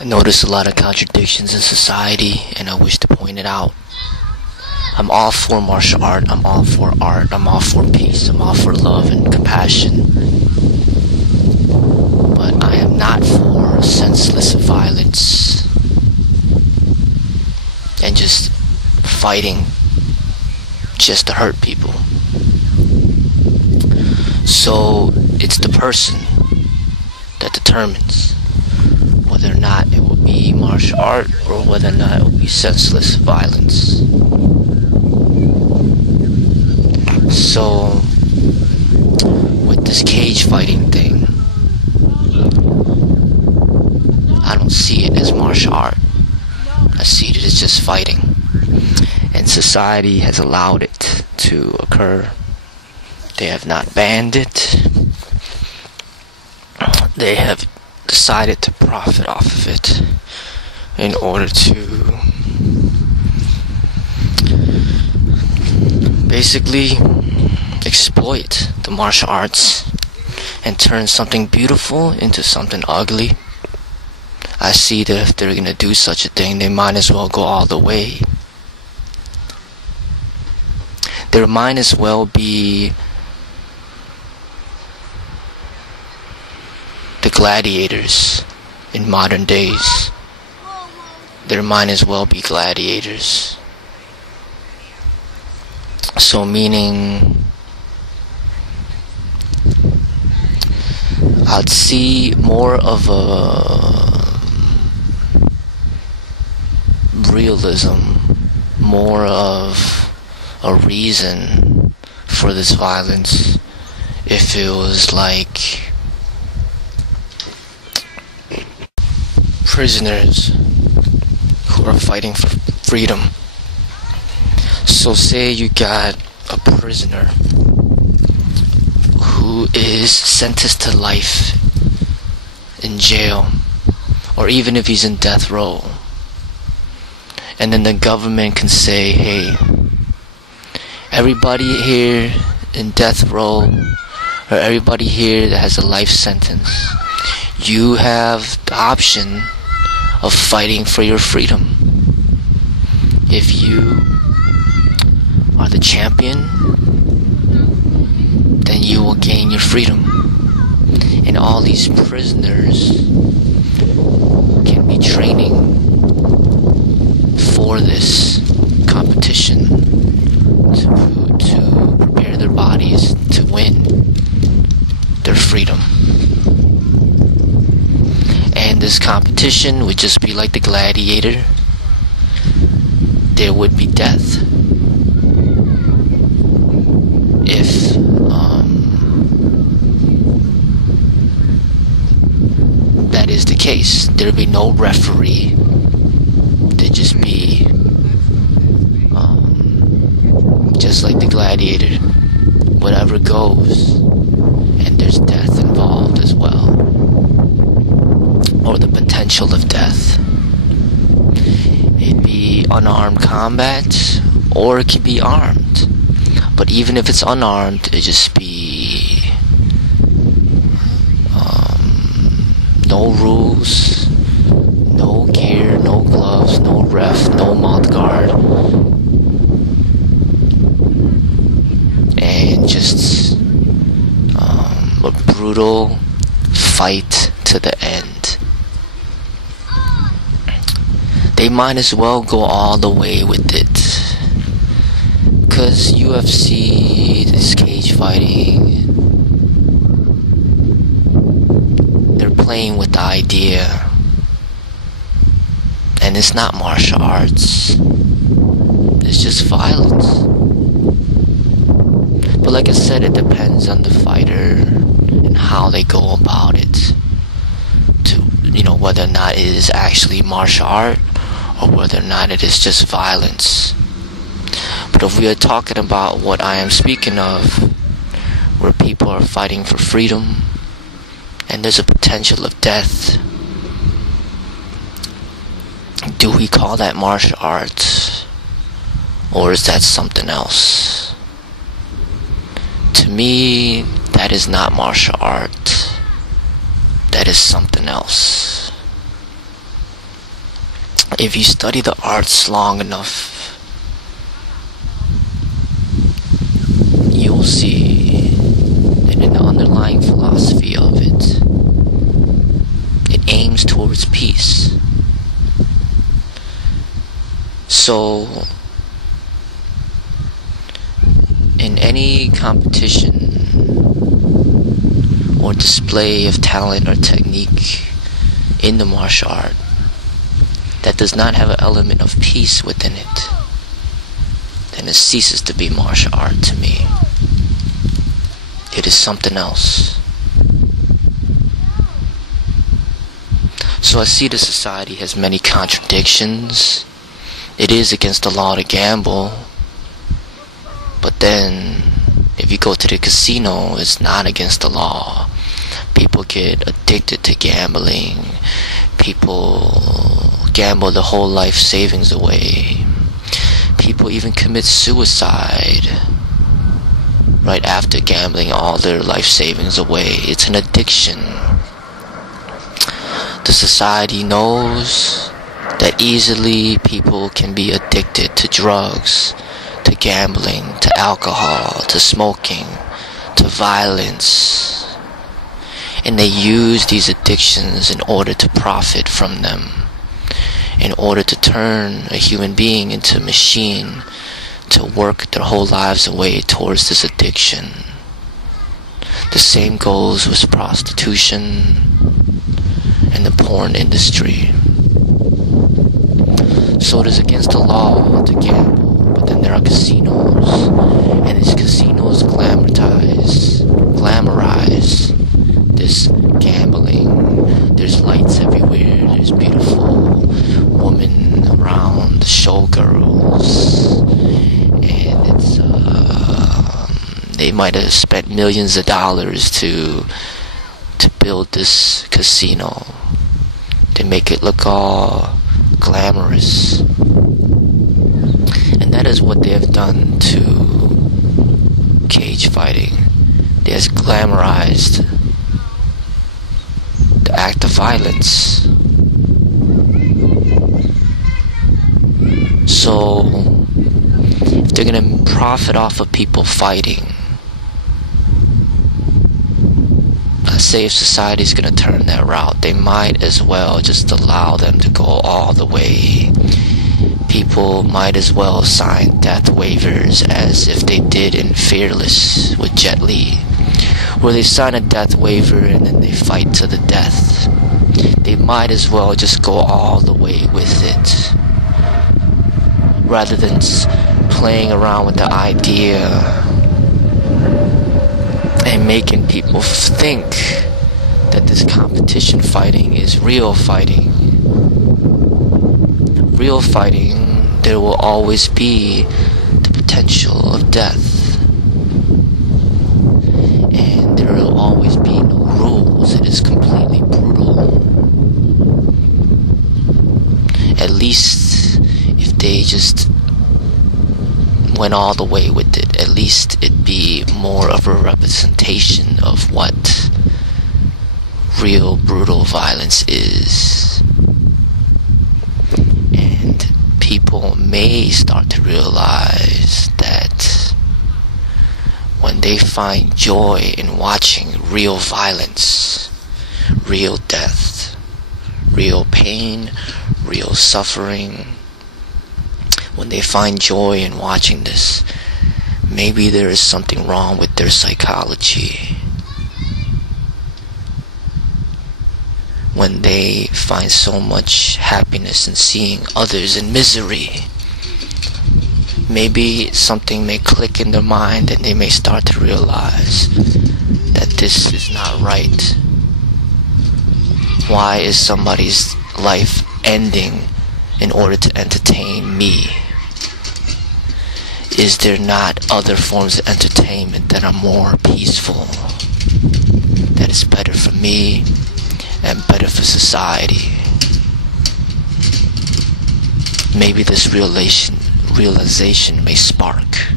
I notice a lot of contradictions in society, and I wish to point it out. I'm all for martial art, I'm all for art, I'm all for peace, I'm all for love and compassion. But I am not for senseless violence and just fighting just to hurt people. So it's the person that determines whether or not it will be martial art or whether or not it will be senseless violence. So with this cage fighting thing, I don't see it as martial art. I see it as just fighting. And society has allowed it to occur. They have not banned it. They have decided to profit off of it in order to basically exploit the martial arts and turn something beautiful into something ugly. I see that if they're going to do such a thing, they might as well go all the way. There might as well be the gladiators in modern days. There might as well be gladiators. So meaning, I'd see more of a realism, more of a reason for this violence if it was like prisoners who are fighting for freedom. So say you got a prisoner who is sentenced to life in jail, or even if he's in death row, and then the government can say, hey, everybody here in death row, or everybody here that has a life sentence, you have the option of fighting for your freedom. If you are the champion, then you will gain your freedom. And all these prisoners can be training for this competition to prepare their bodies to win their freedom. And this competition would just be like the gladiator. There would be death if that is the case. There would be no referee. There'd just be just like the gladiator, whatever goes, and there's death involved as well, or the potential of death. It'd be unarmed combat, or it could be armed. But even if it's unarmed, it'd just be no rules, no gear, no gloves, no ref, no mouth guard, and just a brutal fight to the end. They might as well go all the way with it, because UFC, this cage fighting, they're playing with the idea, and it's not martial arts, it's just violence. But like I said, it depends on the fighter and how they go about it, to, you know, whether or not it is actually martial art or whether or not it is just violence. But if we are talking about what I am speaking of, where people are fighting for freedom and there's a potential of death, do we call that martial arts, or is that something else? To me, that is not martial art. That is something else. if you study the arts long enough, you'll see that in the underlying philosophy of it, it aims towards peace. So, in any competition or display of talent or technique in the martial art that does not have an element of peace within it, then it ceases to be martial art to me. It is something else. So I see the society has many contradictions. It is against the law to gamble. But then, if you go to the casino, it's not against the law. People get addicted to gambling. People gamble their whole life savings away. People even commit suicide right after gambling all their life savings away. It's an addiction. The society knows that easily people can be addicted to drugs, to gambling, to alcohol, to smoking, to violence. And they use these addictions in order to profit from them, in order to turn a human being into a machine, to work their whole lives away towards this addiction. The same goes with prostitution and the porn industry. So it is against the law to gamble, but then there are casinos, and these casinos glamorize this gambling. There's lights everywhere, there's beautiful women around, showgirls, and it's they might have spent millions of dollars to build this casino. They make it look all glamorous, and that is what they have done to cage fighting. They have glamorized the act of violence. So if they're gonna profit off of people fighting, let's say if society's gonna turn that route, they might as well just allow them to go all the way. People might as well sign death waivers as if they did in Fearless with Jet Li, where they sign a death waiver and then they fight to the death. They might as well just go all the way with it, rather than playing around with the idea and making people think that this competition fighting is real fighting. Real fighting, there will always be the potential of death, and there will always be no rules. It is completely brutal. At least if they just went all the way with it, at least it'd be more of a representation of what real brutal violence is. And people may start to realize that when they find joy in watching real violence, real death, real pain, real suffering, when they find joy in watching this, maybe there is something wrong with their psychology. When they find so much happiness in seeing others in misery, maybe something may click in their mind and they may start to realize that this is not right. Why is somebody's life ending in order to entertain me? Is there not other forms of entertainment that are more peaceful, that is better for me and better for society? Maybe this realization may spark.